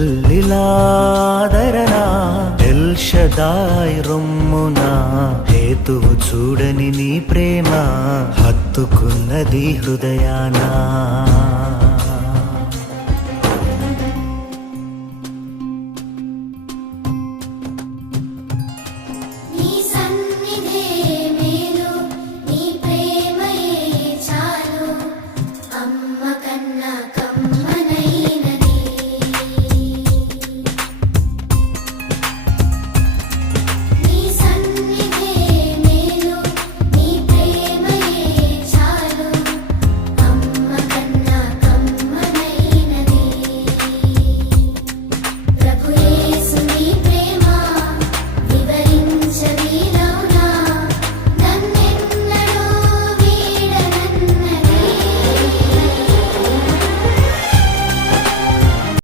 జల్లిలాదరనా L షదాయ్ రొమ్మున హేతువు చూడని నీ ప్రేమ హత్తుకున్నది హృదయానా